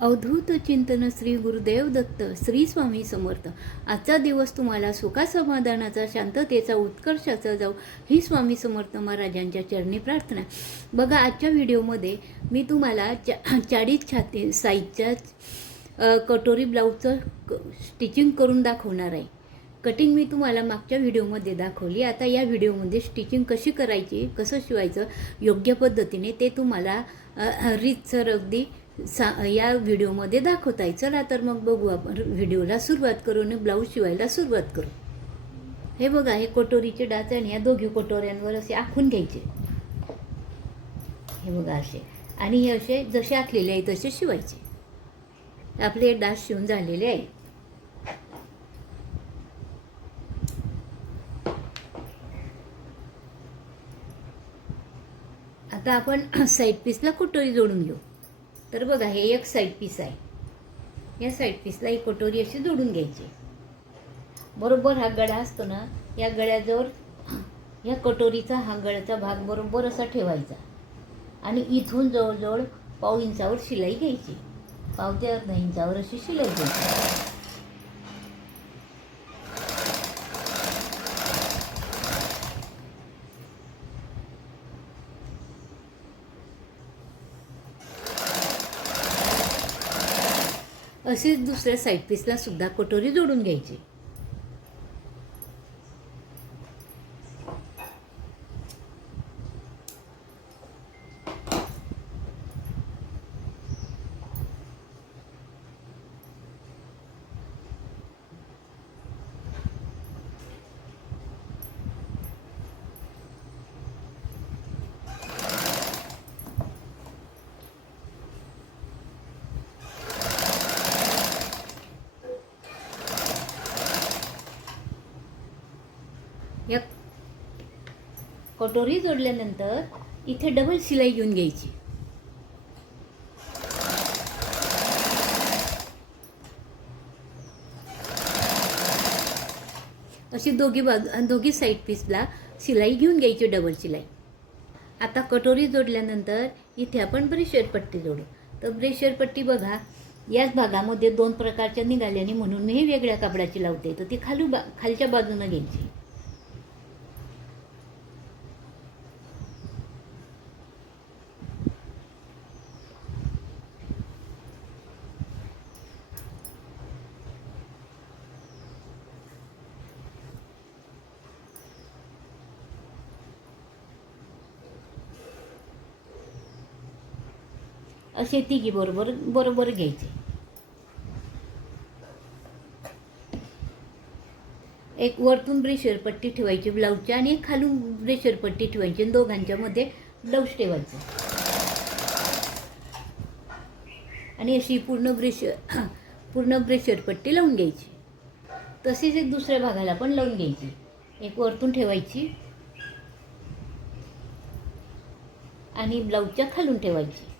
अवधूत चिंतन श्री गुरुदेव दत्त श्री स्वामी समर्थ। आजचा दिवस तुम्हाला सुखासमाधानाचा, शांततेचा, उत्कर्षाचा जाऊ ही स्वामी समर्थ महाराजांच्या चरणी प्रार्थना। बघा, आजच्या व्हिडिओमध्ये मी तुम्हाला 40 छाती साईजच्या कटोरी ब्लाऊजचं स्टिचिंग करून दाखवणार आहे। कटिंग मी तुम्हाला मागच्या व्हिडिओमध्ये दाखवली। आता या व्हिडिओमध्ये स्टिचिंग कशी करायची, कसं शिवायचं योग्य पद्धतीने ते तुम्हाला रीतसर अगदी या व्हिडिओमध्ये दाखवता येईल। चला तर मग बघू आपण व्हिडिओला सुरुवात करू आणि ब्लाऊज शिवायला सुरुवात करू। हे बघा, हे कटोरीचे डाच आणि या दोघी कटोऱ्यांवर असे आखून घ्यायचे। हे बघा असे, आणि हे असे जसे आखलेले आहे तसे शिवायचे। आपले डाच शिवून झालेले आहे। आता आपण साईड पीसला कटोरी जोडून घेऊ। तर बघा, हे एक साईड पीस आहे। या साईड पीसला ही कटोरी अशी जोडून घ्यायची। बरोबर हा गळा असतो ना, या गळ्याजवळ या कटोरीचा हा गळ्याचा भाग बरोबर असा ठेवायचा आणि इथून जवळजवळ पाव इंचावर शिलाई घ्यायची। पाव ते अर्धा इंचावर अशी शिलाई घ्यायची। असेच दुसऱ्या साईड पीसला सुद्धा कटोरी जोडून घ्यायची। या कटोरी जोडल्यानंतर इथे डबल शिलाई घेऊन घ्यायची। अशी दोघी साईड पीसला शिलाई घेऊन घ्यायची, डबल शिलाई। आता कटोरी जोडल्यानंतर इथे आपण ब्रेशर पट्टी जोडू। तर ब्रेशर पट्टी बघा, याच भागामध्ये दोन प्रकारच्या निघाल्याने म्हणून मी हे वेगळ्या कापडाची लावते। तर ती खालच्या बाजूने घ्यायची। असे तिघी बरोबर घ्यायचे। एक वरतून ब्रेशर पट्टी ठेवायची ब्लाऊजची आणि एक खालून ब्रेशर पट्टी ठेवायची आणि दोघांच्या मध्ये ब्लाऊज ठेवायचं आणि अशी पूर्ण ब्रेशर पट्टी लावून घ्यायची। तसेच एक दुसऱ्या भागाला पण लावून घ्यायची। एक वरतून ठेवायची आणि ब्लाऊजच्या खालून ठेवायची।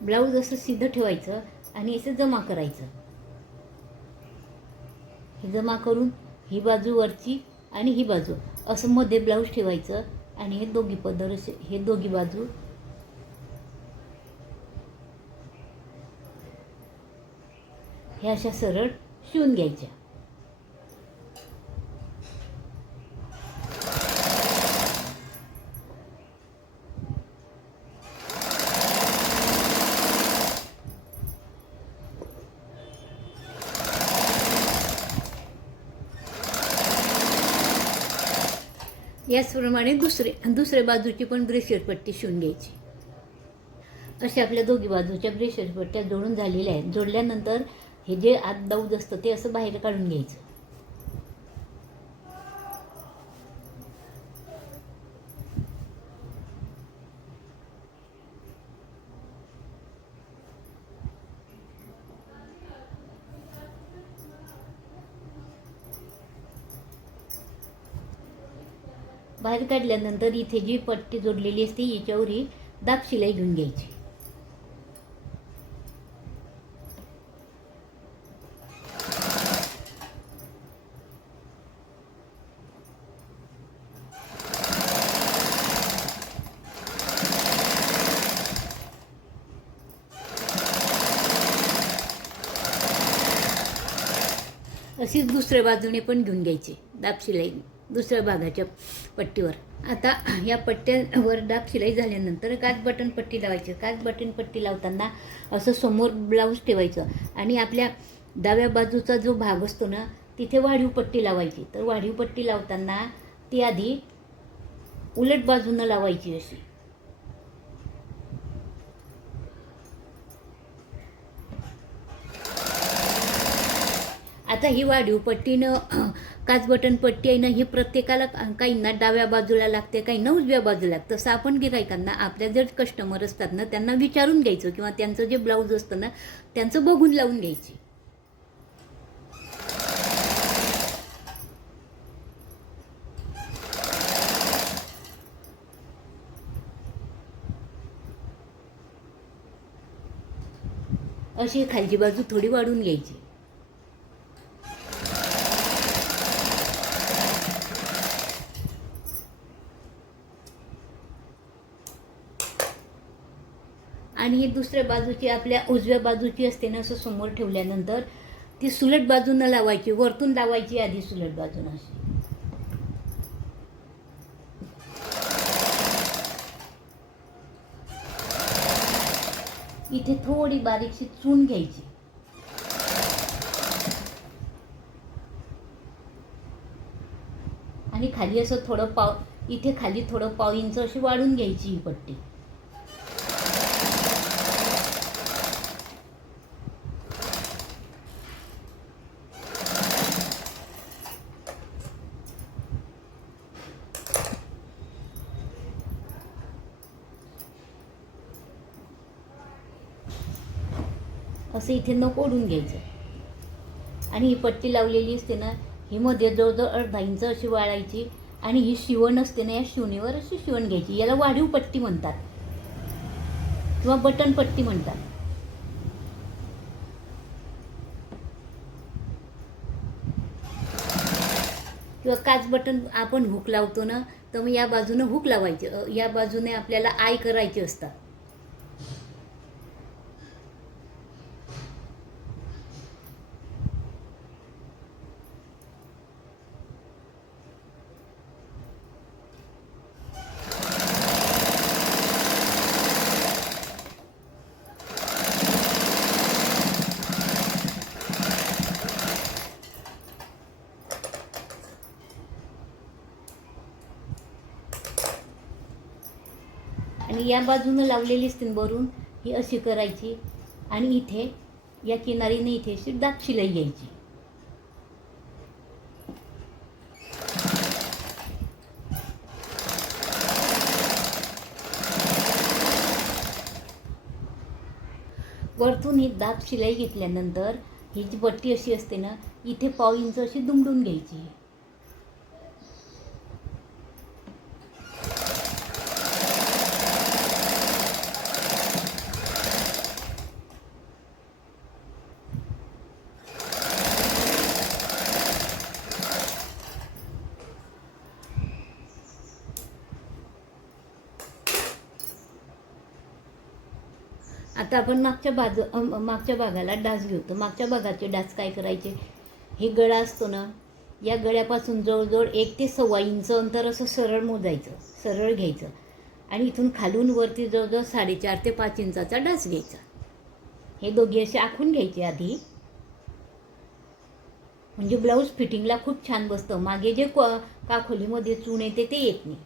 ब्लाऊज असं सीधं ठेवायचं आणि असं जमा करायचं। हे जमा करून ही बाजू वरची आणि ही बाजू असं मध्ये ब्लाऊज ठेवायचं आणि हे दोघी पदर हे दोघी बाजू हे अशा सरळ शिवून घ्यायच्या। याचप्रमाणे दुसऱ्या बाजूची पण ब्रेशर पट्टी शिवून घ्यायची। अशा आपल्या दोघी बाजूच्या ब्रेशर पट्ट्या जोडून झालेल्या आहेत। जोडल्यानंतर हे जे आत ब्लाऊज असतं ते असं बाहेर काढून घ्यायचं। बाहेर काढल्यानंतर इथे जी पट्टी जोडलेली असते याच्यावर ही दाब शिलाई घेऊन घ्यायची. अशीच दुसऱ्या बाजूने पण घेऊन घ्यायची दाब शिलाई दुसऱ्या भागाच्या पट्टीवर. आता या पट्ट्यावर दाब शिलाई झाल्यानंतर काच बटन पट्टी लावायची. काच बटन पट्टी लावताना असं समोर ब्लाऊज ठेवायचं आणि आपल्या डाव्या बाजूचा जो भाग असतो ना तिथे वाढीव पट्टी लावायची. तर वाढीव पट्टी लावताना ती आधी उलट बाजूनं लावायची अशी. आता ही वाढीव पट्टीनं काच बटन पट्टी आहे ना ही प्रत्येकाला काहींना डाव्या बाजूला लागते, काहींना उजव्या बाजूला लागतं. तसं आपण गिऱ्हाईकांना आपल्या जर कस्टमर असतात ना त्यांना विचारून घ्यायचं किंवा त्यांचं जे ब्लाऊज असतं ना त्यांचं बघून लावून घ्यायची. अशी खालची बाजू थोडी वाढून घ्यायची. आणि ही दुसऱ्या बाजूची आपल्या उजव्या बाजूची असते ना असं समोर ठेवल्यानंतर ती सुलट बाजूनं लावायची. वरतून लावायची आधी सुलट बाजूनं अशी. इथे थोडी बारीकशी चून घ्यायची आणि खाली असं थोडं इथे खाली थोडं पाव इंच अशी वाढून घ्यायची ही पट्टी. असं इथे नक ओढून घ्यायचं आणि ही पट्टी लावलेली असते ना ही मध्ये जवळजवळ अर्धा इंच अशी वाळायची आणि ही शिवण असते ना या शिवणीवर अशी शिवण घ्यायची. याला वाढीव पट्टी म्हणतात किंवा बटन पट्टी म्हणतात. किंवा काच बटन आपण हुक लावतो ना तर मग या बाजूने हुक लावायचे, या बाजूने आपल्याला आय करायचे असतात. आणि या बाजूनं लावलेली असते वरून ही अशी करायची आणि इथे या किनारीने इथे अशी दाब शिलाई घ्यायची. वरतून ही दाब शिलाई घेतल्यानंतर ही जी पट्टी अशी असते ना इथे पाव इंच अशी दुमडून घ्यायची. आता आपण मागच्या भागाला डास घेऊ. तर मागच्या भागाचे डास काय करायचे, हे गळा असतो ना या गळ्यापासून जवळजवळ 1 ते 1.25 इंच अंतर असं सरळ मोजायचं, सरळ घ्यायचं आणि इथून खालून वरती जवळजवळ 4.5 ते 5 इंचाचा डास घ्यायचा. हे दोघे असे आखून घ्यायचे आधी, म्हणजे ब्लाऊज फिटिंगला खूप छान बसतं. मागे जे काखोलीमध्ये चून येते ते येत नाही.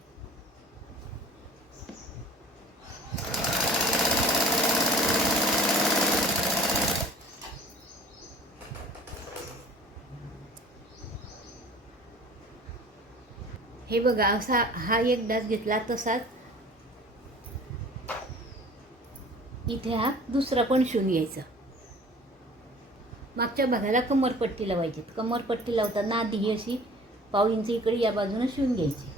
हे बघा असा हा एक डास घेतला, तसाच इथे हा दुसरा पण शिवून घ्यायचा. मागच्या भागाला कमरपट्टी लावायची. कमरपट्टी लावताना आधी ही अशी पाव इंच इकडे या बाजूने शिवून घ्यायची.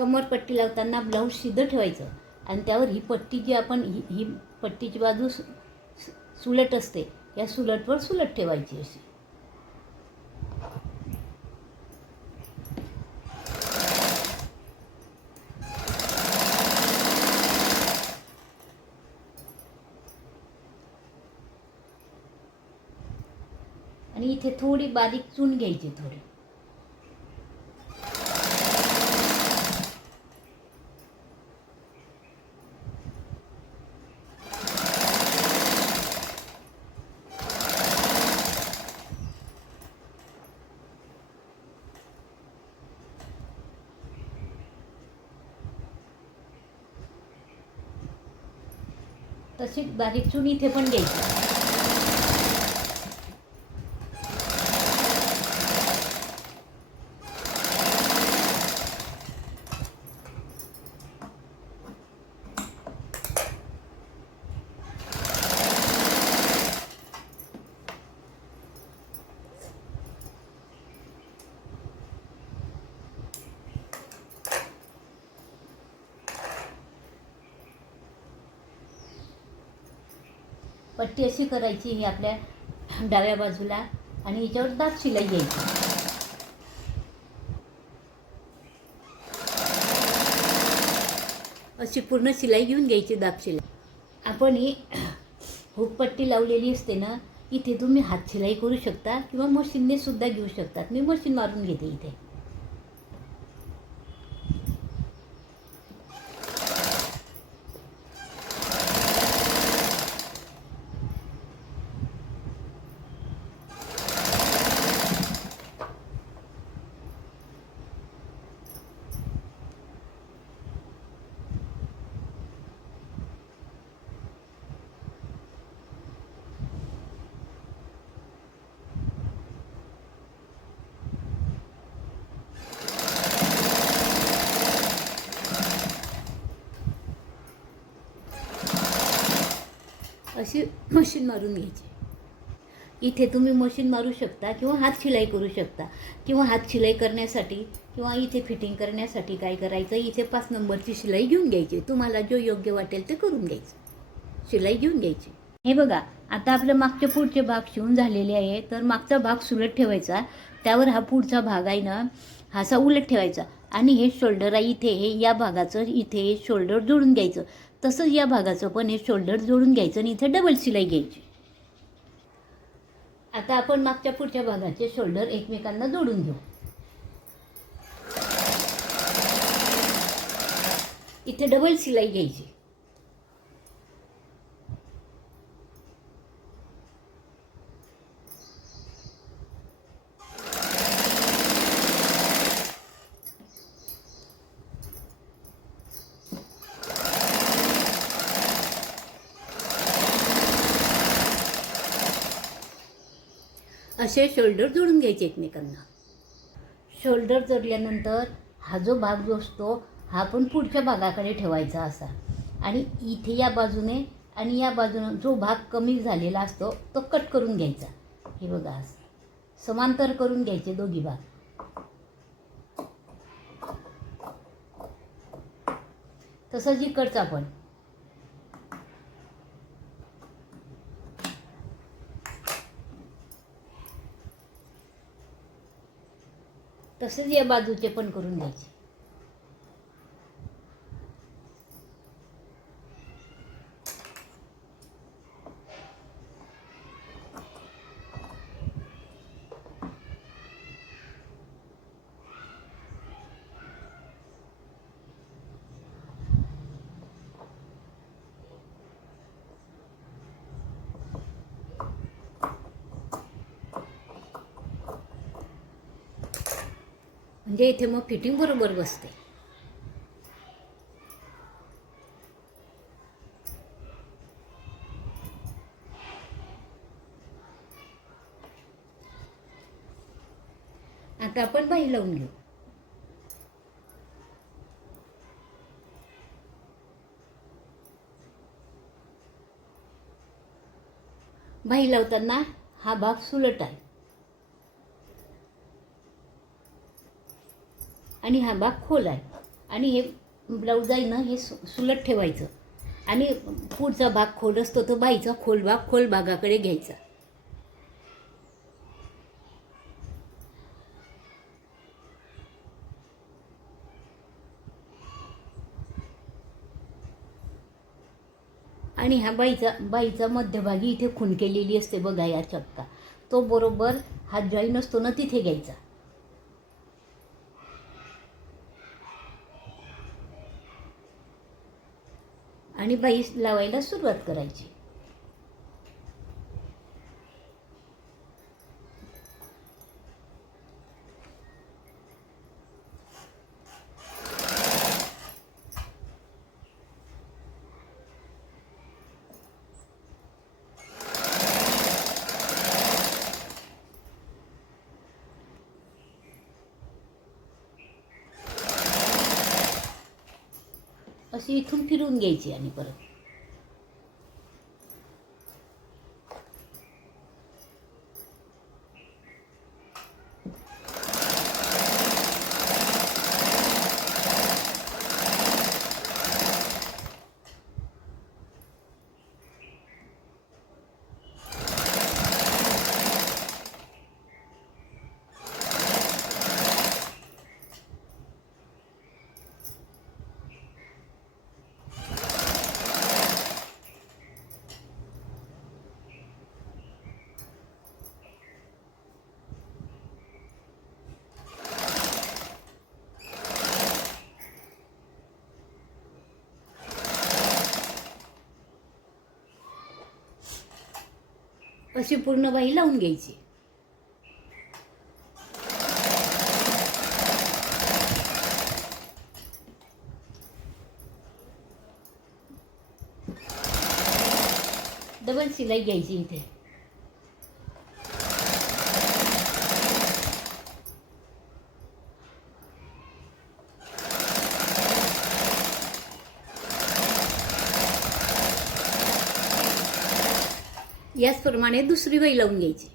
कमरपट्टी लावताना ब्लाऊज सिधं ठेवायचं आणि त्यावर ही पट्टी जी आपण ही पट्टीची बाजू सुलट असते, या सुलटवर सुलट ठेवायची अशी. आणि इथे थोडी बारीक चून घ्यायची थोडी. तशी बारीक चून इथे पण घ्यायची. पट्टी अशी करायची ही आपल्या डाव्या बाजूला आणि याच्यावर दाब शिलाई घ्यायची. अशी पूर्ण शिलाई घेऊन घ्यायची, दाब शिलाई. आपण ही हुकपट्टी लावलेली असते ना, इथे तुम्ही हात शिलाई करू शकता किंवा मशीनने सुद्धा घेऊ शकतात. मी मशीन मारून घेते इथे. अशी मशीन मारून घ्यायची. इथे तुम्ही मशीन मारू शकता किंवा हात शिलाई करू शकता. किंवा हात शिलाई करण्यासाठी किंवा इथे फिटिंग करण्यासाठी काय करायचं, इथे 5 नंबरची शिलाई घेऊन घ्यायची. तुम्हाला जो योग्य वाटेल ते करून घ्यायचं, शिलाई घेऊन घ्यायची. हे बघा, आता आपलं मागचे पुढचे भाग शिवून झालेले आहे. तर मागचा भाग सुलट ठेवायचा, त्यावर हा पुढचा भाग आहे ना, हा असा उलट ठेवायचा. आणि हे शोल्डर आहे इथे, हे या भागाचं इथे हे शोल्डर जोडून घ्यायचं. तसंच या भागाचं पण हे शोल्डर जोडून घ्यायचं आणि इथे डबल शिलाई घ्यायची. आता आपण मागच्या पुढच्या भागाचे शोल्डर एकमेकांना जोडून घेऊ. इथे डबल शिलाई घ्यायची. असे शोल्डर जोडून घ्यायचे एकमेकांना. शोल्डर जोडल्यानंतर हा जो भाग जो असतो हा पण पुढच्या भागाकडे ठेवायचा असा. आणि इथे या बाजूने आणि या बाजूने जो भाग कमी झालेला असतो तो कट करून घ्यायचा. हे बघा, असं समांतर करून घ्यायचे दोघी भाग. तसंच इकडचा पण. तसेच या बाजूचे पण करून घ्यायचे. म्हणजे इथे मग फिटिंग बरोबर बसते. आता आपण बाही लावून घेऊ. बाही लावताना हा भाग सुलट आहे आणि हा भाग खोल आहे. आणि हे ब्लाऊज आहे ना हे सुलट ठेवायचं आणि पुढचा भाग खोल असतो तो बाईचा खोल भागाकडे घ्यायचा. आणि ह्या बाईचा मध्यभागी इथे खून केलेली असते बघा या चक्का, तो बरोबर हा जॉईन असतो ना तिथे घ्यायचा आणि बाई लावायला सुरुवात करायची. अशी इथून फिरून घ्यायची आणि परत अशी पूर्ण बाई लावून घ्यायची. डबल शिलाई घ्यायची इथे. याचप्रमाणे दुसरी बाई लावून घ्यायची.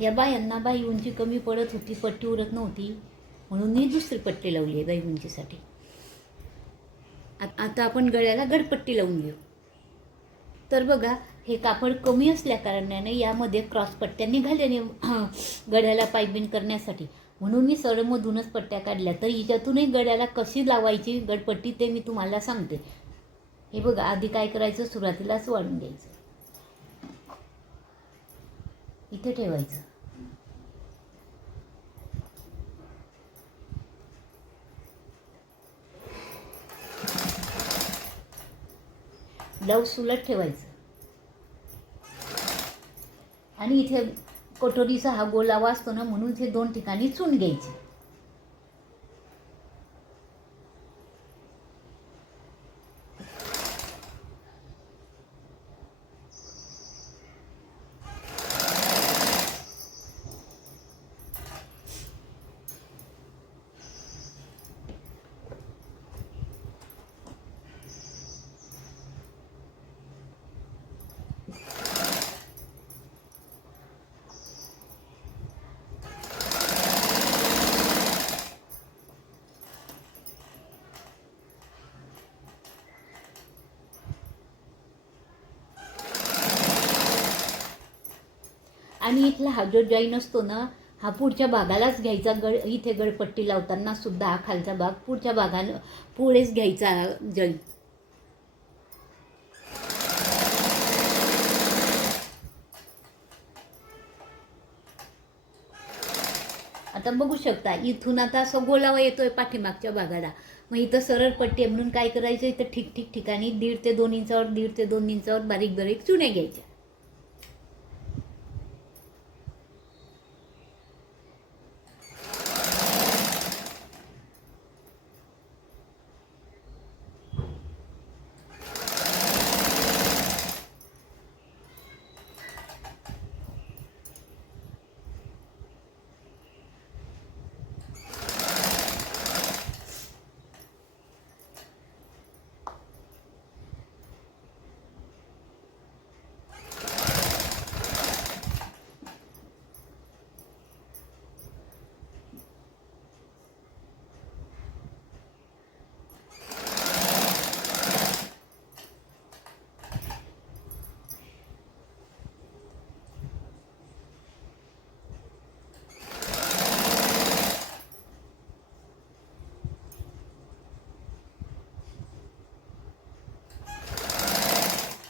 या बायांना बाई उंची कमी पडत होती, पट्टी उरत नव्हती, म्हणून मी दुसरी पट्टी लावली आहे बाई उंचीसाठी. आता आपण गळ्याला गडपट्टी लावून घेऊ. तर बघा हे कापड कमी असल्या कारणाने यामध्ये क्रॉस पट्ट्या निघाल्याने गळ्याला पायपिंग करण्यासाठी, म्हणून मी सरमधूनच पट्ट्या काढल्या. तर हिच्यातूनही गळ्याला कशी लावायची गडपट्टी ते मी तुम्हाला सांगते. हे बघा आधी काय करायचं, सुरुवातीलाच वाढून द्यायचं, इथे ठेवायचं. ब्लाऊज सुलट ठेवायचं आणि इथे कटोरीचा हा गोलावा असतो ना, म्हणून हे दोन ठिकाणी चून घ्यायची. आणि इथला हा जो जॉईन असतो ना, हा पुढच्या भागालाच घ्यायचा. इथे गळपट्टी लावताना सुद्धा हा खालचा भाग पुढच्या भागाला पुढेच घ्यायचा जॉईन. आता बघू शकता इथून आता असं गोलावा येतोय पाठीमागच्या भागाला. मग इथं सरळ पट्टी आहे म्हणून काय करायचं, इथं ठीक ठिकाणी 1.5 ते 2 इंचावर 1.5 ते 2 इंचावर बारीक बारीक चुने घ्यायच्या.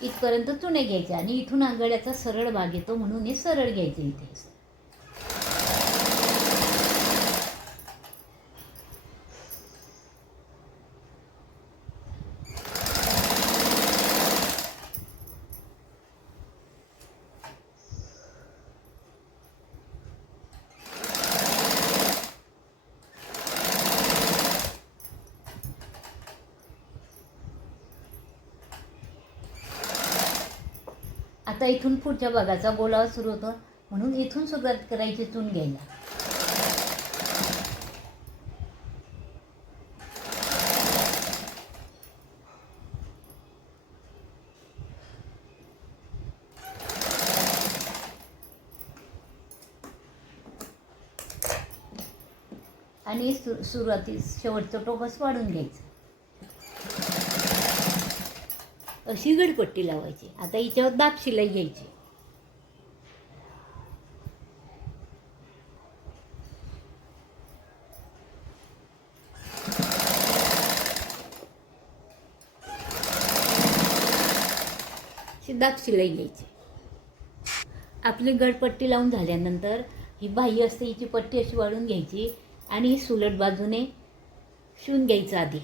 इथपर्यंत चुने घ्यायचे आणि इथून आंगड्याचा सरळ भाग येतो म्हणून हे सरळ घ्यायचे इथे. आता इथून पुढच्या भागाचा गोलावा सुरू होतो म्हणून इथून सुरुवात करायची चून घ्यायला. आणि सुरुवातीस शेवटचं टोकच वाढून घ्यायचं. अशी गडपट्टी लावायची. आता हिच्यावर दाब शिलाई घ्यायची. दाब शिलाई घ्यायची. आपली गडपट्टी लावून झाल्यानंतर ही बाह्य असते हिची पट्टी अशी वाढून घ्यायची आणि सुलट बाजूने शिवून घ्यायचं आधी.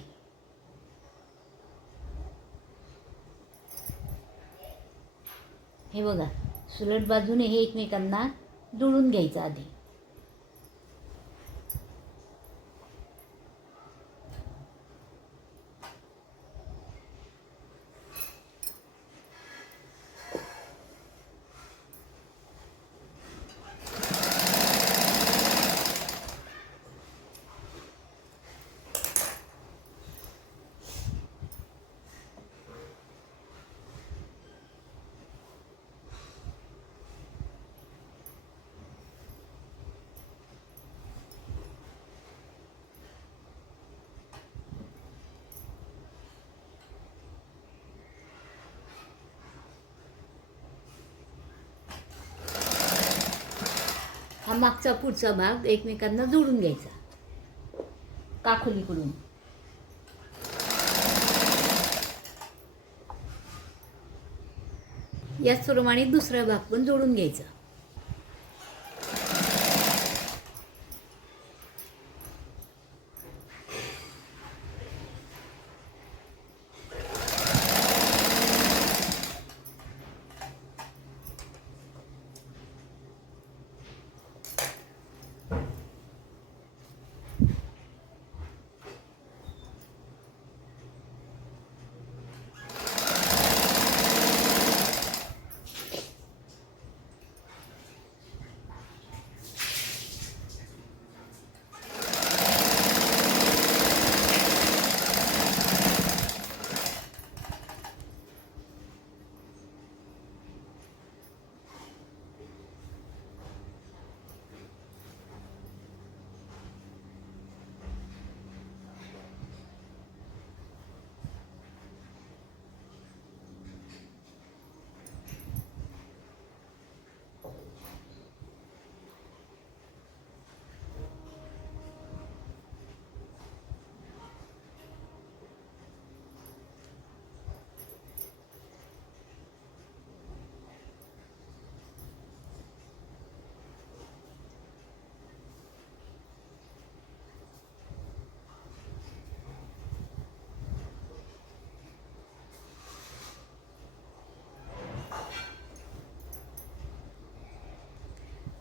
हे बघा सुलट बाजूने हे एकमेकांना जुळून घ्यायचं आधी. हा मागचा पुढचा भाग एकमेकांना जोडून घ्यायचा काखोलीकडून. याचप्रमाणे दुसरा भाग पण जोडून घ्यायचा.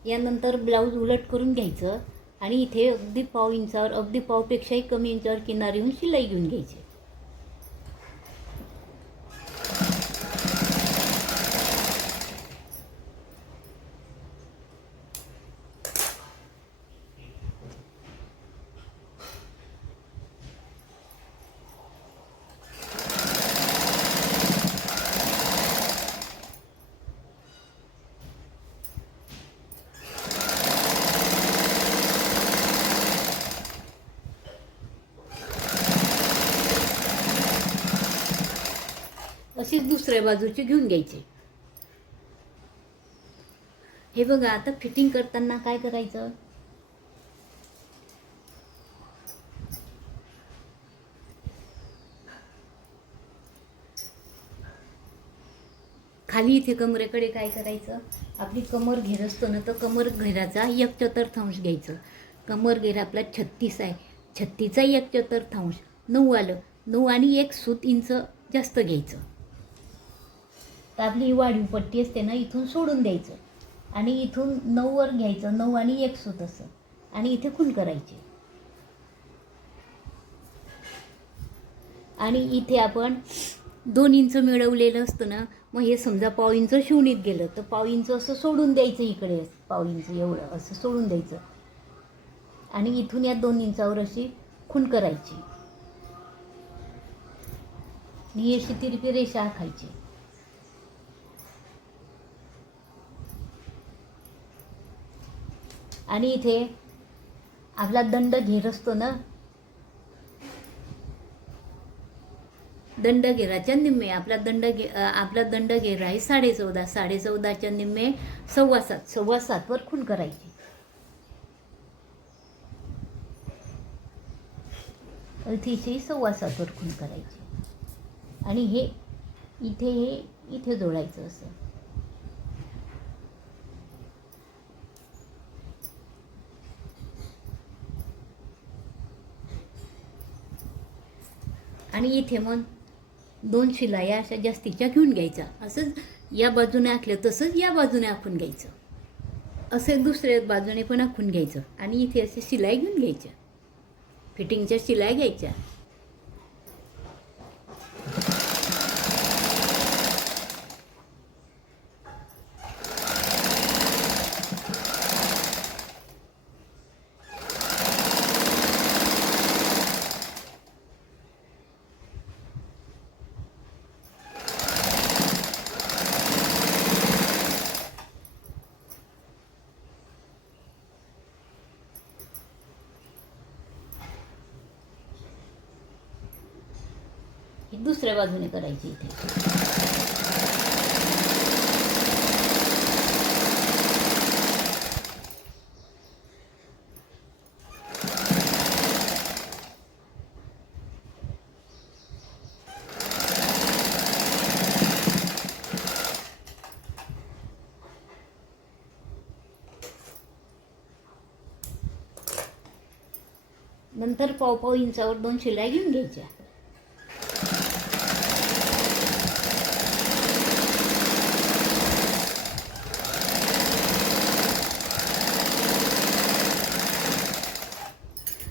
यानंतर ब्लाऊज उलट करून घ्यायचं आणि इथे अगदी पाव इंचावर, अगदी पावपेक्षाही कमी इंचावर किनार येऊन शिलाई घेऊन घ्यायची. अशीच दुसऱ्या बाजूची घेऊन घ्यायची. हे बघा, आता फिटिंग करताना काय करायचं, खाली इथे कमरेकडे काय करायचं, आपली कमर घेर असतो ना, तर कमर घेराचा 1/4 घ्यायचं. कमर घेर आपला 36 आहे, 36चा 1/4 9 आलं. 9 आणि 1 सूत इंच जास्त घ्यायचं. तर आपली ही वाढीव पट्टी असते ना, इथून सोडून द्यायचं आणि इथून 9 वर घ्यायचं, 9 आणि 1 सूत असं, आणि इथे खूण करायची. आणि इथे आपण 2 इंच मिळवलेलं असतं ना, मग हे समजा पाव इंच शिवणीत गेलं तर पाव इंच असं सोडून द्यायचं, इकडे पाव इंच एवढं असं सोडून द्यायचं आणि इथून या 2 इंचावर अशी खूण करायची. ही अशी तिरपी रेषा आखायची. आणि इथे आपला दंड घेर असतो ना, दंड घेराच्या निम्मे आपला दंड घेर आहे 14.5. 14.5च्या निम्मे 7.25. 7.25 वर खूण करायची. अतिशय 7.25 वर खूण करायची आणि हे इथे जोडायचं असं. आणि इथे मग 2 शिलाया अशा जास्तीच्या घेऊन घ्यायच्या. असंच या बाजूने आखलं तसंच या बाजूने आखून घ्यायचं. असे दुसऱ्या बाजूने पण आखून घ्यायचं आणि इथे असे शिलाई घेऊन घ्यायच्या, फिटिंगच्या शिलाई घ्यायच्या. ही दुसऱ्या बाजूने करायची इथे. नंतर पाव इंचावर 2 शिलाई घेऊन घ्यायच्या.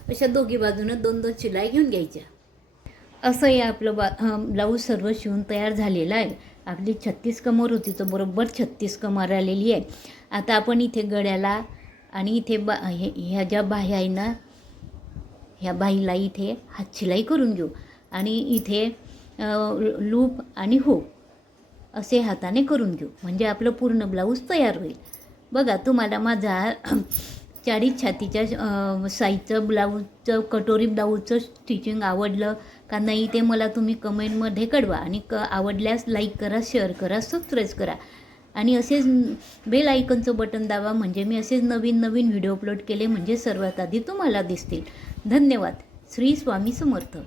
अशा दोघी बाजूनं 2-2 शिलाई घेऊन घ्यायच्या. असं हे आपलं ब्लाऊज सर्व शिवून तयार झालेलं आहे. आपली 36 कमर होती तर बरोबर 36 कमर आलेली आहे. आता आपण इथे गळ्याला आणि इथे ह्या ज्या बाही आहे ना, ह्या बाहीला इथे हातशिलाई करून घेऊ आणि इथे लूप आणि हुक असे हाताने करून घेऊ, म्हणजे आपलं पूर्ण ब्लाऊज तयार होईल. बघा, तुम्हाला माझा 40 छातीच्या साईजचं ब्लाऊजचं, कटोरी ब्लाऊजचं स्टिचिंग आवडलं का नाही ते मला तुम्ही कमेंटमध्ये कळवा. आणि आवडल्यास लाईक करा, शेअर करा, सबस्क्राईब करा आणि असेच बेल आयकॉनचं बटन दाबा, म्हणजे मी असेच नवीन नवीन व्हिडिओ अपलोड केले म्हणजे सर्वात आधी तुम्हाला दिसतील. धन्यवाद. श्री स्वामी समर्थ.